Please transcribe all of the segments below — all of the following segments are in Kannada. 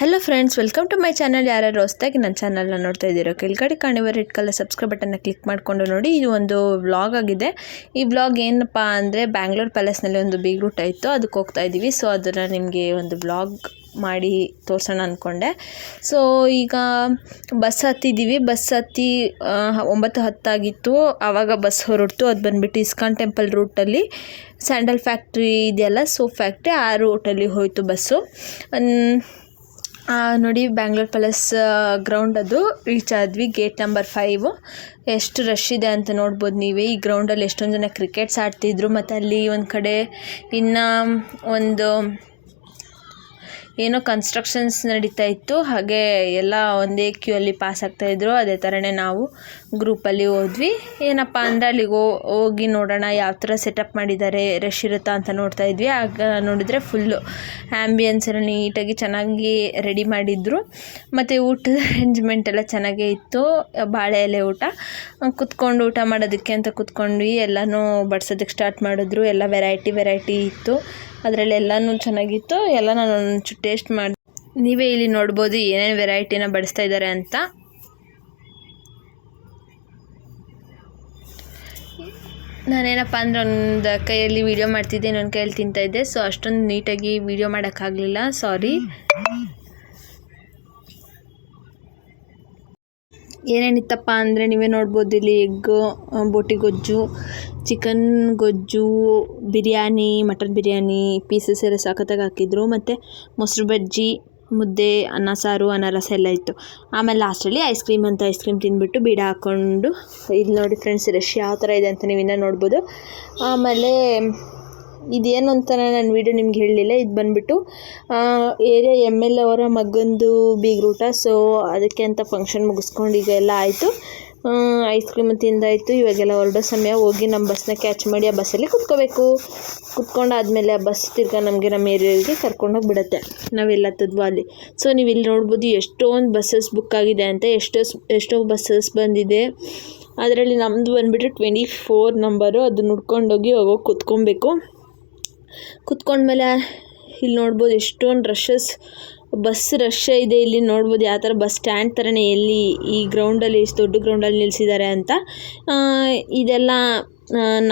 Hello friends welcome to my channel ಯಾರ್ಯಾರು ಹೊಸ್ದಾಗಿ ನನ್ನ ಚಾನಲ್ನ ನೋಡ್ತಾ ಇದ್ದೀರೋ ಕೆಳಗಡೆ ಕಾಣಿವ ರೆಡ್ ಕಲರ್ ಸಬ್ಸ್ಕ್ರೈಬ್ ಬಟನ್ನ ಕ್ಲಿಕ್ ಮಾಡಿಕೊಂಡು ನೋಡಿ. ಇದು ಒಂದು ವ್ಲಾಗ್ ಆಗಿದೆ. ಈ ವ್ಲಾಗ್ ಏನಪ್ಪ ಅಂದರೆ ಬ್ಯಾಂಗ್ಳೂರ್ ಪ್ಯಾಲೇಸ್ನಲ್ಲಿ ಒಂದು ಬಿಗ್ ರೂಟ್ ಆಯಿತು. ಅದಕ್ಕೆ ಹೋಗ್ತಾ ಇದ್ದೀವಿ. ಸೊ ಅದನ್ನು ನಿಮಗೆ ಒಂದು ವ್ಲಾಗ್ ಮಾಡಿ ತೋರಿಸೋಣ ಅಂದ್ಕೊಂಡೆ ಸೊ ಈಗ ಬಸ್ ಹತ್ತಿದ್ದೀವಿ. ಬಸ್ ಹತ್ತಿ ಒಂಬತ್ತು ಹತ್ತಾಗಿತ್ತು. ಆವಾಗ ಬಸ್ ಹೊರಡ್ತು. ಅದು ಬಂದುಬಿಟ್ಟು ಇಸ್ಕಾನ್ ಟೆಂಪಲ್ ರೂಟಲ್ಲಿ ಸ್ಯಾಂಡಲ್ ಫ್ಯಾಕ್ಟ್ರಿ ಇದೆಯಲ್ಲ ಸೋಪ್ ಫ್ಯಾಕ್ಟ್ರಿ ಆ ರೂಟಲ್ಲಿ ಹೋಯಿತು ಬಸ್ಸು ನೋಡಿ ಬ್ಯಾಂಗ್ಳೂರ್ ಪ್ಯಾಲೇಸ್ ಗ್ರೌಂಡ್ ಅದು. ರೀಚ್ ಆದ್ವಿ ಗೇಟ್ ನಂಬರ್ ಫೈವ್ ಎಷ್ಟು ರಶ್ ಇದೆ ಅಂತ ನೋಡ್ಬೋದು ನೀವೇ. ಈ ಗ್ರೌಂಡಲ್ಲಿ ಎಷ್ಟೊಂದು ಜನ ಕ್ರಿಕೆಟ್ಸ್ ಆಡ್ತಿದ್ರು. ಮತ್ತು ಅಲ್ಲಿ ಒಂದು ಕಡೆ ಇನ್ನು, ಒಂದು ಏನೋ ಕನ್ಸ್ಟ್ರಕ್ಷನ್ಸ್ ನಡೀತಾ ಇತ್ತು. ಹಾಗೆ ಎಲ್ಲ ಒಂದೇ ಕ್ಯೂ ಅಲ್ಲಿ ಪಾಸ್ ಆಗ್ತಾಯಿದ್ರು ಅದೇ ಥರನೇ ನಾವು ಗ್ರೂಪಲ್ಲಿ ಹೋದ್ವಿ. ಏನಪ್ಪ ಅಂದರೆ ಅಲ್ಲಿಗೆ ಹೋಗಿ ನೋಡೋಣ, ಯಾವ ಥರ ಸೆಟಪ್ ಮಾಡಿದ್ದಾರೆ ರಶ್ ಇರುತ್ತಾ ಅಂತ ನೋಡ್ತಾ ಇದ್ವಿ. ಆಗ ನೋಡಿದರೆ ಫುಲ್ಲು ಆ್ಯಂಬಿಯನ್ಸ್ ಎಲ್ಲ ನೀಟಾಗಿ ಚೆನ್ನಾಗಿ ರೆಡಿ ಮಾಡಿದ್ರು. ಮತ್ತು ಊಟದ ಅರೇಂಜ್ಮೆಂಟ್ ಎಲ್ಲ ಚೆನ್ನಾಗೇ ಇತ್ತು. ಬಾಳೆ ಎಲೆ ಊಟ. ಕುತ್ಕೊಂಡು ಊಟ ಮಾಡೋದಕ್ಕೆ ಅಂತ ಕುತ್ಕೊಂಡ್ವಿ. ಎಲ್ಲನೂ ಬಡ್ಸೋದಕ್ಕೆ ಸ್ಟಾರ್ಟ್ ಮಾಡಿದ್ರು. ಎಲ್ಲ ವೆರೈಟಿ ವೆರೈಟಿ ಇತ್ತು. ಅದರಲ್ಲಿ ಎಲ್ಲನೂ ಚೆನ್ನಾಗಿತ್ತು. ಎಲ್ಲ ನಾನು ಒಂಚೂರು ಟೇಸ್ಟ್ ಮಾಡಿ, ನೀವೇ ಇಲ್ಲಿ ನೋಡ್ಬೋದು ಏನೇನು ವೆರೈಟಿನ ಬಡಿಸ್ತಾ ಇದ್ದಾರೆ ಅಂತ. ನಾನೇನಪ್ಪ ಅಂದ್ರೆ ಒಂದು ಕೈಯಲ್ಲಿ ವೀಡಿಯೋ ಮಾಡ್ತಿದ್ದೆ, ಇನ್ನೊಂದು ಕೈಯಲ್ಲಿ ತಿಂತಾಯಿದ್ದೆ ಸೊ ಅಷ್ಟೊಂದು ನೀಟಾಗಿ ವೀಡಿಯೋ ಮಾಡೋಕ್ಕಾಗಲಿಲ್ಲ ಸಾರಿ ಏನೇನಿತ್ತಪ್ಪ ಅಂದರೆ ನೀವೇ ನೋಡ್ಬೋದು ಇಲ್ಲಿ ಎಗ್ ಬೋಟಿ ಗೊಜ್ಜು, ಚಿಕನ್ ಗೊಜ್ಜು, ಬಿರಿಯಾನಿ, ಮಟನ್ ಬಿರಿಯಾನಿ, ಪೀಸಸ್ ಎಲ್ಲ ಸಖತ್ತಾಗಿ ಹಾಕಿದ್ರು. ಮತ್ತು ಮೊಸರು ಬಜ್ಜಿ, ಮುದ್ದೆ, ಅನ್ನ ಸಾರು, ಅನ್ನ ರಸ ಎಲ್ಲ ಇತ್ತು. ಆಮೇಲೆ ಲಾಸ್ಟಲ್ಲಿ ಐಸ್ ಕ್ರೀಮ್ ಅಂತ ಐಸ್ ಕ್ರೀಮ್ ತಿಂದ್ಬಿಟ್ಟು ಬೀಡ ಹಾಕ್ಕೊಂಡು, ಇಲ್ಲಿ ನೋಡಿ ಫ್ರೆಂಡ್ಸ್ ರಶ್ ಯಾವ ಥರ ಇದೆ ಅಂತ ನೀವು ಇನ್ನೂ ನೋಡ್ಬೋದು. ಆಮೇಲೆ ಇದೇನು ಅಂತ ನಾನು ವೀಡಿಯೋ ನಿಮ್ಗೆ ಹೇಳಲಿಲ್ಲ ಇದು ಬಂದುಬಿಟ್ಟು ಏರಿಯಾ ಎಂ ಎಲ್ ಅವರ ಮಗಂದು ಬೀಗ್ರೂಟ ಸೊ ಅದಕ್ಕೆ ಅಂತ ಫಂಕ್ಷನ್ ಮುಗಿಸ್ಕೊಂಡು ಈಗ ಎಲ್ಲ ಆಯಿತು. ಐಸ್ ಕ್ರೀಮ್ ತಿಂದಾಯಿತು, ಇವಾಗೆಲ್ಲ ಹೊರಡೋ ಸಮಯ. ಹೋಗಿ ನಮ್ಮ ಬಸ್ನ ಕ್ಯಾಚ್ ಮಾಡಿ ಆ ಬಸ್ಸಲ್ಲಿ ಕುತ್ಕೋಬೇಕು. ಕುತ್ಕೊಂಡಾದಮೇಲೆ ಆ ಬಸ್ ತಿರ್ಗಾ ನಮಗೆ ನಮ್ಮ ಏರಿಯಾಗೆ ಕರ್ಕೊಂಡೋಗಿ ಬಿಡುತ್ತೆ ನಾವೆಲ್ಲ ತದ್ವ ಅಲ್ಲಿ ಸೊ ನೀವು ಇಲ್ಲಿ ನೋಡ್ಬೋದು ಎಷ್ಟೊಂದು ಬಸ್ಸಸ್ ಬುಕ್ ಆಗಿದೆ ಅಂತ, ಎಷ್ಟೋ ಎಷ್ಟೋ ಬಸ್ಸಸ್ ಬಂದಿದೆ. ಅದರಲ್ಲಿ ನಮ್ಮದು ಬಂದುಬಿಟ್ಟು ಟ್ವೆಂಟಿ ಫೋರ್ ನಂಬರು ಅದು ನೋಡ್ಕೊಂಡೋಗಿ ಹೋಗೋಗಿ ಕುತ್ಕೊಬೇಕು. ಕುತ್ಕೊಂಡ್ಮೇಲೆ ಇಲ್ಲಿ ನೋಡ್ಬೋದು ಎಷ್ಟೊಂದು ರಶಸ್ ಬಸ್ ರಷ್ ಇದೆ ಇಲ್ಲಿ ನೋಡ್ಬೋದು ಯಾವ ಥರ ಬಸ್ ಸ್ಟ್ಯಾಂಡ್ ಥರನೇ ಎಲ್ಲಿ ಈ ಗ್ರೌಂಡಲ್ಲಿ ಎಷ್ಟು ದೊಡ್ಡ ಗ್ರೌಂಡಲ್ಲಿ ನಿಲ್ಲಿಸಿದ್ದಾರೆ ಅಂತ. ಇದೆಲ್ಲ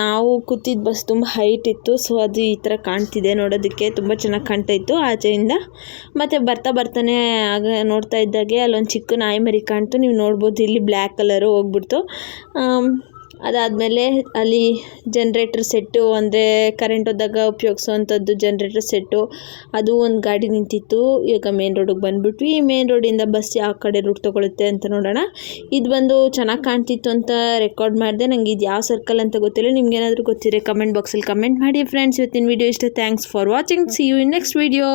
ನಾವು ಕೂತಿದ್ದ ಬಸ್ ತುಂಬ ಹೈಟ್ ಇತ್ತು ಸೊ ಅದು ಈ ಥರ ಕಾಣ್ತಿದೆ ನೋಡೋದಕ್ಕೆ. ತುಂಬ ಚೆನ್ನಾಗಿ ಕಾಣ್ತಾ ಇತ್ತು ಆಚೆಯಿಂದ. ಮತ್ತು ಬರ್ತಾ ಬರ್ತಾನೆ ಆಗ ನೋಡ್ತಾ ಇದ್ದಾಗೆ ಅಲ್ಲೊಂದು ಚಿಕ್ಕ ನಾಯಿ ಮರಿ ಕಾಣ್ತು. ನೀವು ನೋಡ್ಬೋದು ಇಲ್ಲಿ ಬ್ಲ್ಯಾಕ್ ಕಲರು ಹೋಗ್ಬಿಡ್ತು. ಅದಾದಮೇಲೆ ಅಲ್ಲಿ ಜನ್ರೇಟ್ರ್ ಸೆಟ್ಟು ಅಂದರೆ ಕರೆಂಟ್ ಹೋದಾಗ ಉಪಯೋಗಿಸೋವಂಥದ್ದು ಜನ್ರೇಟ್ರ್ ಸೆಟ್ಟು ಅದು ಒಂದು ಗಾಡಿ ನಿಂತಿತ್ತು. ಈಗ ಮೇನ್ ರೋಡಿಗೆ ಬಂದುಬಿಟ್ವಿ. ಮೇನ್ ರೋಡಿಂದ ಬಸ್ ಯಾವ ಕಡೆ ರೂಟ್ ತೊಗೊಳುತ್ತೆ ಅಂತ ನೋಡೋಣ. ಇದು ಬಂದು ಚೆನ್ನಾಗಿ ಕಾಣ್ತಿತ್ತು ಅಂತ ರೆಕಾರ್ಡ್ ಮಾಡಿದೆ. ನನಗೆ ಇದು ಯಾವ ಸರ್ಕಲ್ ಅಂತ ಗೊತ್ತಿಲ್ಲ. ನಿಮ್ಗೆ ಏನಾದರೂ ಗೊತ್ತಿದ್ರೆ ಕಮೆಂಟ್ ಬಾಕ್ಸಲ್ಲಿ ಕಮೆಂಟ್ ಮಾಡಿ. ಫ್ರೆಂಡ್ಸ್ ಇವತ್ತಿನ ವೀಡಿಯೋ ಇಷ್ಟ. Thanks for watching see you in next video